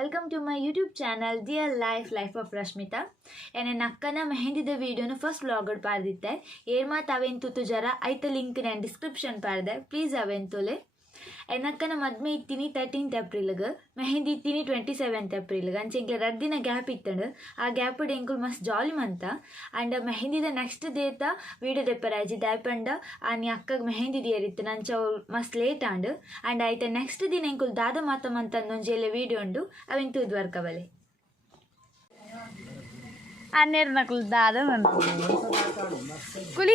Welcome to my YouTube channel dear life of Rashmita ನನ್ನ ಅಕ್ಕನ ಮೆಹಂದಿದ ವೀಡಿಯೋನ ಫಸ್ಟ್ ವ್ಲಾಗಡ್ ಪಾರ್ದಿತ್ತೆ ಏರ್ಮಾತ್ ಅವೆಂತು ಜರ ಐತ ಲಿಂಕ್ ನಾನು ಡಿಸ್ಕ್ರಿಪ್ಷನ್ ಪಾರ್ದೆ ಪ್ಲೀಸ್ ಅವೆಂತೋಲೆ ಎನ್ನಕ್ಕನ ಮದ್ಮೆ ಇತ್ತೀನಿ 13th ಏಪ್ರಿಲ್ಗೆ ಮೆಹಂದಿ ಇತ್ತೀನಿ 27th ಏಪ್ರಿಲ್ಗೆ ಅಂಚೆಂಕ್ಲೆ 2 ದಿನ ಗ್ಯಾಪ್ ಇತ್ತಂಡು ಆ ಗ್ಯಾಪ್ ಎಂಕುಲ್ ಮಸ್ತ್ ಜಾಲಿ ಮಂತ ಆ್ಯಂಡ್ ಮೆಹಂದಿದ ನೆಕ್ಸ್ಟ್ ಡೇತ ವೀಡಿಯೋ ದೆಪ್ಪರಾಜಿ ದಾಯ್ಪಂಡ ನೀ ಅಕ್ಕಗೆ ಮೆಹಂದಿ ದಿಯರಿತ್ತು ನಂಚ ಮಸ್ತ್ ಲೇಟ್ ಆಂಡು ಆ್ಯಂಡ್ ಆಯ್ತು ನೆಕ್ಸ್ಟ್ ದಿನ ಎಂಕುಲ್ ದಾದ ಮಾತಮಂತ ಒಂಜೆಲ್ಲ ವೀಡಿಯೋ ಉಂಡು ಅವೆಂತು ವರ್ಕವಲೆ ಅನ್ನೇರು ನಕಲು ದಾದ ಕುಲಿ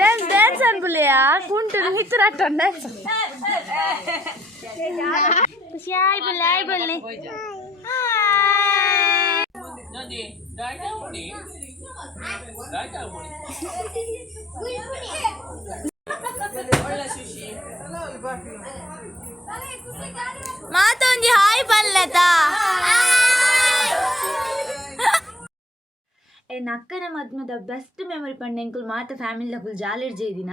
ಡ್ಯಾನ್ಸ್ ಡ್ಯಾನ್ಸ್ ಅನ್ಬುಲಿಯಾ ಕುಂಟು ಹಿತ್ರ ಡ್ಯಾನ್ಸ್ ಖುಷಿ ಆಯ್ ಬಲ್ಲಿ ಮಾತೊಂಜಿ ಹಾಯ್ ಬಲ್ಲತಾ ಅಕ್ಕನ ಮದ್ಮದ ಬೆಸ್ಟ್ ಮೆಮೊರಿ ಪಂಡ ಎಂಕುಲ್ ಮಾತ ಫ್ಯಾಮಿಲಿ ಫುಲ್ ಜಾಲಿಡ್ ಜೇದಿನ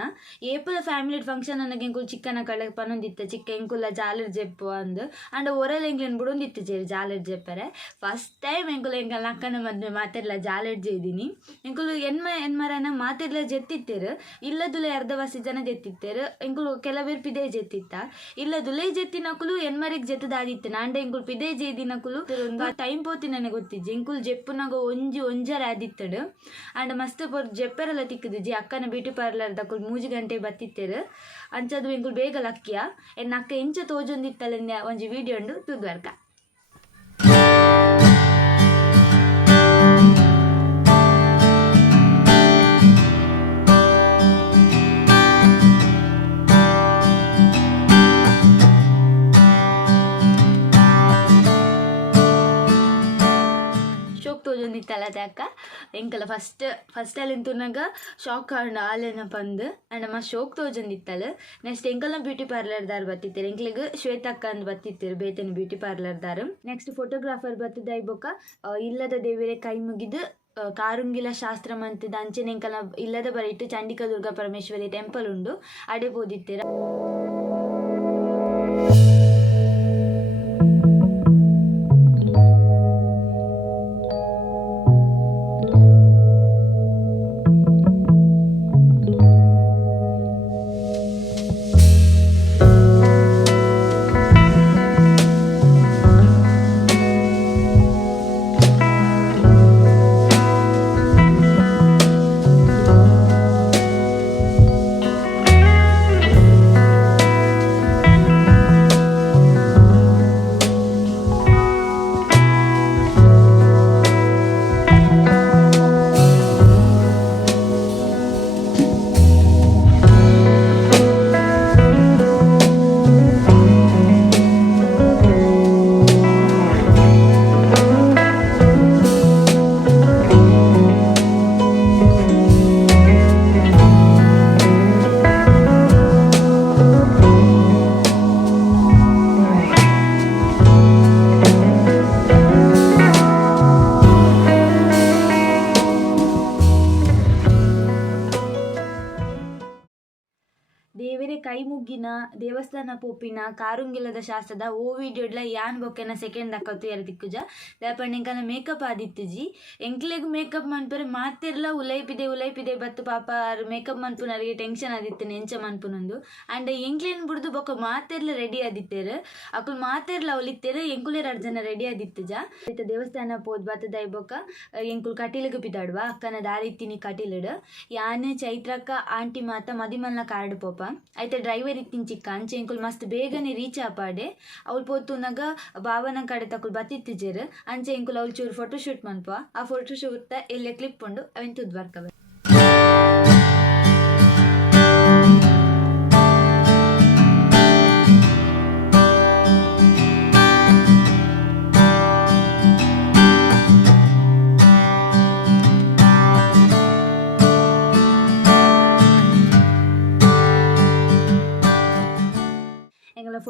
ಏಪಲ ಫ್ಯಾಮಿಲಿ ಫಂಕ್ಷನ್ ಅನ್ನಗೆ ಎಂಕುಲ್ ಚಿಕ್ಕನ ಕಡೆ ಪನೊಂದಿತ್ತ ಚಿಕ್ಕ ಎಂಕುಲ ಜಾಲಿಡ್ ಜೆಪ್ಪು ಅಂದು and oral ಎಂಕ್ಲೆನ್ ಬುಡೊಂದಿತ್ತು Jerry ಜಾಲಿಡ್ ಜೆಪ್ಪರೆ first time ಎಂಕುಲ್ ಎಂಕಲ್ ಅಕ್ಕನ ಮದ್ಮೆ ಮಾತೆರ್ಲ ಜಾಲಿಡ್ ಜೇದಿನಿ ಎಂಕುಲು ಎನ್ಮರನ ಮಾತೆರ್ಲ ಜೆತ್ತಿತ್ತೇರು ಇಲ್ಲದುಲೆ ಅರ್ಧ ವರ್ಷ ಜನ ಜೆತ್ತಿತ್ತೇರು ಎಂಕುಲು ಕೆಲವೇರು ಪಿದೇ ಜೆತ್ತಿತ್ತ ಇಲ್ಲದುಲೆ ಜೆತ್ತಿನಕುಲು ಎನ್ಮರಿಗೆ ಜೆತ್ತದಾದಿತ್ತು ನಾಂಡೆ ಎಂಕುಲ್ ಪಿದೇ ಜೇದಿನಕುಲು ಟೈಮ್ ಪೋತಿ ನನಗೆ ಗೊತ್ತಿಜ್ಜಿ ಎಂಕುಲ್ ಜೆಪ್ಪುನಾಗ ಒಂಜರ ಆದಿತ್ತಡು ಅಂಡ್ ಮಸ್ತ್ ಜೆಪ್ಪರೆಲ್ಲ ತಿಕ್ಕದಿಜ್ಜಿ ಅಕ್ಕನ ಬ್ಯೂಟಿ ಪಾರ್ಲರ್ ದಕ್ಕುಲ್ 3 ಗಂಟೆ ಬತ್ತಿತ್ತೇರು ಅಂಚದು ಎಂಕುಲ್ ಬೇಗ ಲಕ್ಕಿಯ ಎನ್ನ ಅಕ್ಕ ಎಂಚ ತೋಜೊಂದಿತ್ತಲ್ಲ ಒಂಜಿ ವಿಡಿಯೋ ಉಂಡು ತುದ್ವರ್ಕ ತೋಜೊಂದಿತ್ತಲ್ಲ ಅಕ್ಕ ಎಂಕಲ ಫಸ್ಟ್ ಅಲ್ಲಿ ತುನಾಗ ಶಾಕ್ ಆಂಡ್ ಆಲೆನ ಪಂದು ಅಂಡ್ ಮಸ್ತ್ ಶೋಕ್ ತೋಜೊಂದಿತ್ತಲ್ಲ ನೆಕ್ಸ್ಟ್ ಎಂಕಲ್ನ ಬ್ಯೂಟಿ ಪಾರ್ಲರ್ದಾರ್ ಬತ್ತಿತ್ತೇರು ಎಂಕ್ಲೆಗ್ ಶ್ವೇತಕ್ಕ ಅಂದ್ ಬತ್ತಿತ್ತೇರು ಬೇತೇನೆ ಬ್ಯೂಟಿ ಪಾರ್ಲರ್ದಾರು ನೆಕ್ಸ್ಟ್ ಫೋಟೋಗ್ರಾಫರ್ ಬತ್ತಿದ ಇಬ್ಬೊಕ್ಕ ಇಲ್ಲದ ದೇವಿರೆ ಕೈ ಮುಗಿದು ಕಾರುಂಗಿಲ ಶಾಸ್ತ್ರ ಮಂತದ ಅಂಚೆನೆ ಎಂಕಲ ಇಲ್ಲದ ಬರಿಟ್ಟು ಚಂಡಿಕಾ ದುರ್ಗಾ ಪರಮೇಶ್ವರಿ ಟೆಂಪಲ್ ಉಂಡು ಅಡೆ ಬೋದಿತ್ತೇರ ದೇವರೇ ಕೈ ಮುಗ್ಗಿನ ದೇವಸ್ಥಾನ ಪೋಪಿನ ಕಾರುಂಗಿಲದ ಶಾಸ್ತ್ರದ ಓ ವಿಡಿಯೋಡ್ಲ ಯಾನ್ ಬೊಕ್ಕೆನ ಸೆಕೆಂಡ್ ದಕ್ಕತ್ತು ಯಾರ ತಿಕ್ಕುಜ ದಾಪಂಡ ಎಂಕಲ್ನ ಮೇಕಪ್ ಆದಿತ್ತುಜಿ ಎಂಕ್ಲೆಗ್ ಮೇಕಪ್ ಮನ್ಪರೆ ಮಾತೆರ್ಲ ಉಲೈಪಿದೆ ಬತ್ತು ಪಾಪ ಮೇಕಪ್ ಮನ್ಪುನರಿಗೆ ಟೆನ್ಷನ್ ಆದಿತ್ತೇನೆ ಎಂಚ ಮನ್ಪುನೊಂದು ಅಂಡ್ ಎಂಕ್ಲೇನ್ ಬಿಡ್ದು ಬೊಕ್ಕ ಮಾತೆರ್ಲ ರೆಡಿ ಆದಿತ್ತೇರು ಅಕುಲ್ ಮಾತೆರ್ಲ ಒಲಿತ್ತೇರು ಎಂಕುಲೆ 2 ಜನ ರೆಡಿ ಆದಿತ್ತುಜ ದೇವಸ್ಥಾನ ಪೋದ್ ಬತ್ತದ ಬೊಕ್ಕ ಎಂಕುಲ್ ಕಟೀಲಿಗೆ ಪಿದಾಡುವ ಅಕ್ಕನ ದಾರಿತ್ತಿನಿ ಕಟೀಲಿಡು ಯಾನ್ ಚೈತ್ರಕ್ಕ ಆಂಟಿ ಮಾತ ಮದಿಮಲ್ನ ಕಾರ್ಡ್ ಪೋಪ అయితే డ్రైవర్ ఇత్తించిక్క అంచె ఇంకులు మస్తు బేగనే రీచ్ ఆపాడే ಅವ್ಳು పోతున్నాಗ ಭಾವನ ಕಡೆ ತಕೊಳ್ ಬತ್ತಿತ್ತಿಜೇರು ಅಂಚೆ ಇಂಕುಲು ಅವ್ಳು ಚೂರು ಫೋಟೋ ಶೂಟ್ ಮನ್ಪ ಆ ಫೋಟೋ ಶೂಟ್ ಎಲ್ಲೇ ಕ್ಲಿಪ್ ಉಂಡು ಅವೆಂತುದ್ ವರ್ಕವೆ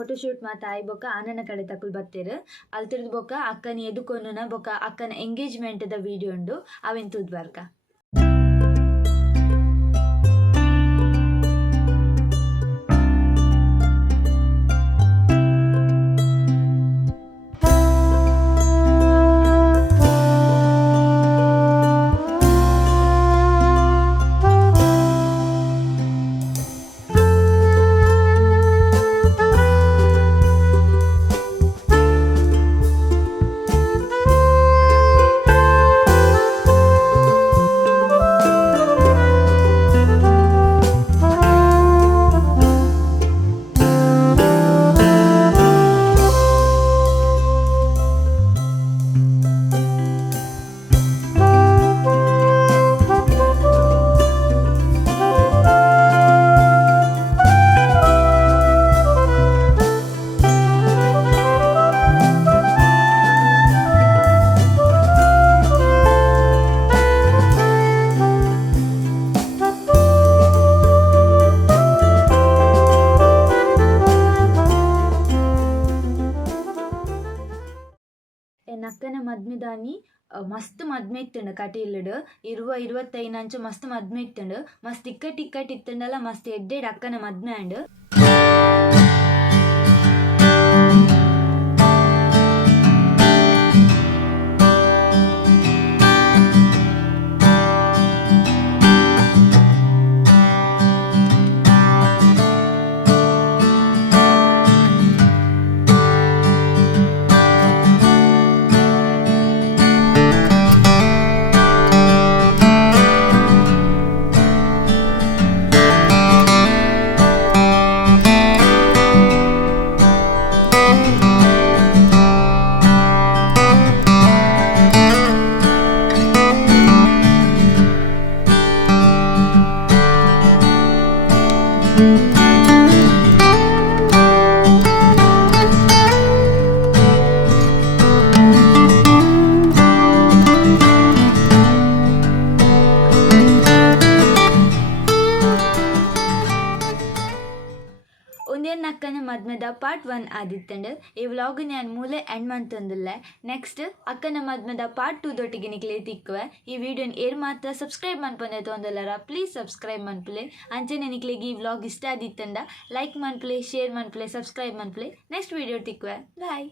ಫೋಟೋಶೂಟ್ ಮಾತ ಆಯ್ ಬೊಕ್ಕ ಆನನ ಕಡೆ ತಕುಲ್ ಬತ್ತೇರು ಅಲ್ತಿರ್ದು ಬೊಕ್ಕ ಅಕ್ಕನ ಎದುಕೊನ್ನುನ ಬೊಕ್ಕ ಅಕ್ಕನ ಎಂಗೇಜ್ಮೆಂಟ್ದ ವಿಡಿಯೋ ಉಂಡು ಅವೆನ್ ತೂದ್ ಬರ್ಕ. ಅಕ್ಕನ ಮದ್ಮೆದಾನಿ ಮಸ್ತ್ ಮದ್ಮೆ ಇತ್ತಂಡು ಕಟೀಲ್ಡ್ 25 ಮಸ್ತ್ ಮದ್ಮೆ ಇತ್ತಂಡು ಮಸ್ತ್ ಟಿಕ್ಕಟ್ ಇತ್ತಂಡಲ್ಲ ಮಸ್ತ್ ಎಡ್ಡೆಡ್ ಅಕ್ಕನ ಮದ್ಮೆ ಅಂಡ್ ಅಕ್ಕನ ಮದ್ಮೆದ ಪಾರ್ಟ್ 1 ಆದಿತ್ತಂಡು ಈ ವ್ಲಾಗ್ ನಾನು ಮೂಲೆ ಎಂಡ್ ಮಂತೊಂದುಲ್ಲೆ ನೆಕ್ಸ್ಟ್ ಅಕ್ಕನ ಮದ್ಮೆದ ಪಾರ್ಟ್ 2 ದೊಟ್ಟಿಗೆ ನಿಕ್ಲೆ ತಿಕ್ಕುವೆ ಈ ವಿಡಿಯೋನ ಏರ್ ಮಾತ್ರ ಸಬ್ಸ್ಕ್ರೈಬ್ ಮನ್ಪೊಂದೆ ತೊಂದಲ್ಲರ ಪ್ಲೀಸ್ ಸಬ್ಸ್ಕ್ರೈಬ್ ಮನ್ಪುಲೆ ಅಂಚನೆ ನಿಕ್ಲೆಗೆ ಈ ವ್ಲಾಗ್ ಇಷ್ಟ ಆದಿತ್ತಂಡ ಲೈಕ್ ಮನ್ಪುಲೆ ಶೇರ್ ಮನ್ಪುಲೆ ಸಬ್ಸ್ಕ್ರೈಬ್ ಮನ್ಪುಲೆ ನೆಕ್ಸ್ಟ್ ವಿಡಿಯೋ ತಿಕ್ಕುವೆ ಬಾಯ್.